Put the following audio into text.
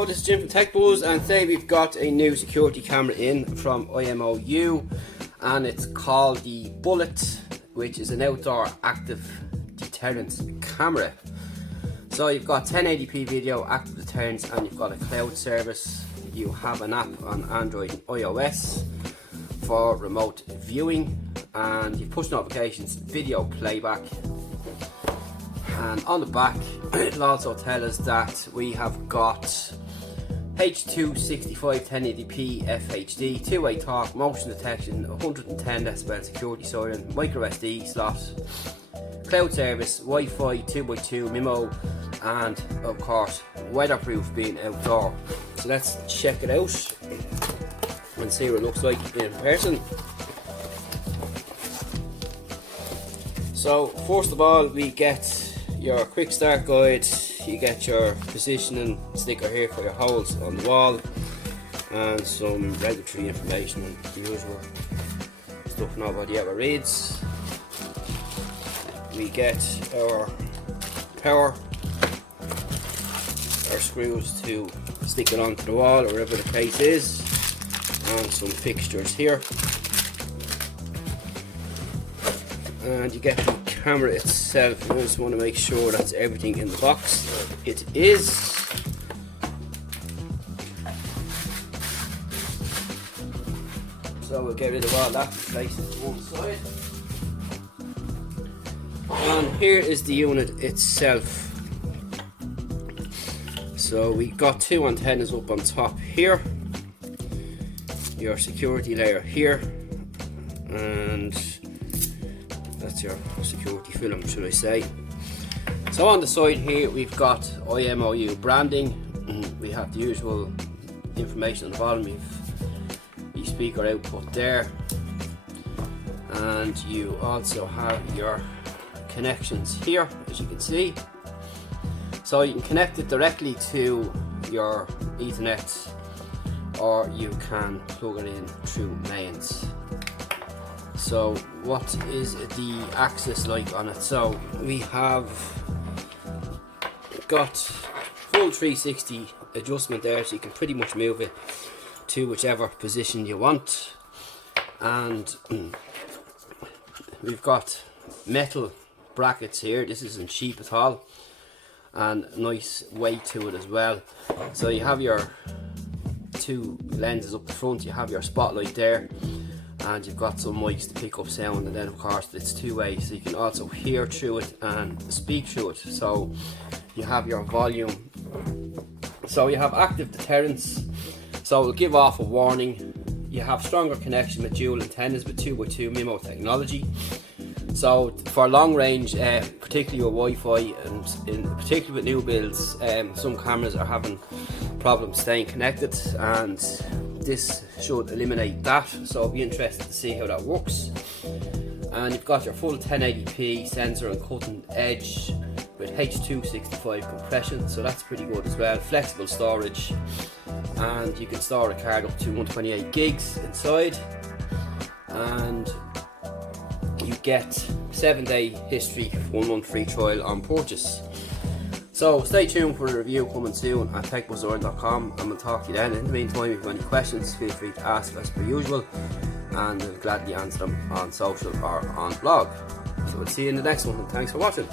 Hello, this is Jim from Tech Buzz, and today we've got a new security camera in from IMOU, and it's called the Bullet, which is an outdoor active deterrence camera. So you've got 1080p video, active deterrence, and you've got a cloud service. You have an app on Android and iOS for remote viewing, and you've push notifications, video playback. And on the back it'll also tell us that we have got H.265 1080p FHD, two-way talk, motion detection, 110 decibel security siren, micro SD slot, cloud service, Wi-Fi, 2x2 MIMO, and of course weatherproof being outdoor. So let's check it out and see what it looks like in person. So first of all, we get your quick start guide, you get your positioning sticker here for your holes on the wall, and some regulatory information, the usual stuff nobody ever reads. We get our power, our screws to stick it onto the wall or wherever the case is, and some fixtures here. And you get the camera itself. I just want to make sure that's everything in the box. It is. So we'll get rid of all that and place it to one side. And here is the unit itself. So we got two antennas up on top here, your security layer here, and that's your security film, should I say. So on the side here we've got IMOU branding. We have the usual information on the bottom. We've the speaker output there, and you also have your connections here, as you can see. So you can connect it directly to your Ethernet, or you can plug it in through mains. So what is the access like on it? So we have got full 360 adjustment there, so you can pretty much move it to whichever position you want. And we've got metal brackets here. This isn't cheap at all, and nice weight to it as well. So you have your two lenses up the front, you have your spotlight there, and you've got some mics to pick up sound, and then of course it's two-way, so you can also hear through it and speak through it. So you have your volume. So you have active deterrence, so it'll give off a warning. You have stronger connection with dual antennas with 2x2 MIMO technology. So for long range, particularly with Wi-Fi, and particularly with new builds, some cameras are having problems staying connected, and this should eliminate that. So I'll be interested to see how that works. And you've got your full 1080p sensor and cutting edge with H.265 compression, so that's pretty good as well. Flexible storage, and you can store a card up to 128 gigs inside, and you get 7-day history, 1 month free trial on purchase. So stay tuned for a review coming soon at techbuzzorn.com, and we'll talk to you then. In the meantime, if you have any questions, feel free to ask as per usual, and we'll gladly answer them on social or on blog. So we'll see you in the next one, and thanks for watching.